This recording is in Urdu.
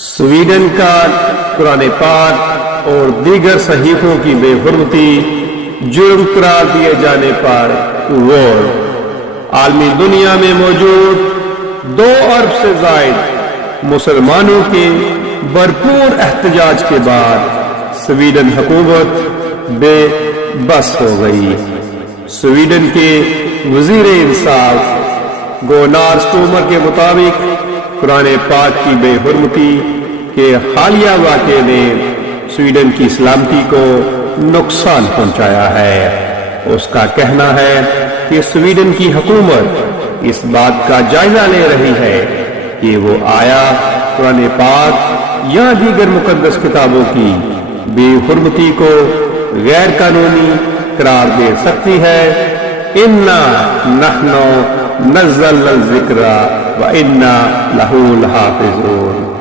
سویڈن کا قرآن پاک اور دیگر صحیفوں کی بے حرمتی جرم قرار دیے جانے پر غور۔ عالمی دنیا میں موجود 2 ارب سے زائد مسلمانوں کے بھرپور احتجاج کے بعد سویڈن حکومت بے بس ہو گئی۔ سویڈن کے وزیر انصاف گونار سٹومر کے مطابق قرآن پاک کی بے حرمتی کے حالیہ واقعے نے سویڈن کی سلامتی کو نقصان پہنچایا ہے۔ اس کا کہنا ہے کہ سویڈن کی حکومت اس بات کا جائزہ لے رہی ہے کہ وہ آیا قرآن پاک یا دیگر مقدس کتابوں کی بے حرمتی کو غیر قانونی قرار دے سکتی ہے۔ اِنَّا نَحْنُ نَزَّلْنَا الذِّكْرَ وَإِنَّا لَهُ لَحَافِظُونَ۔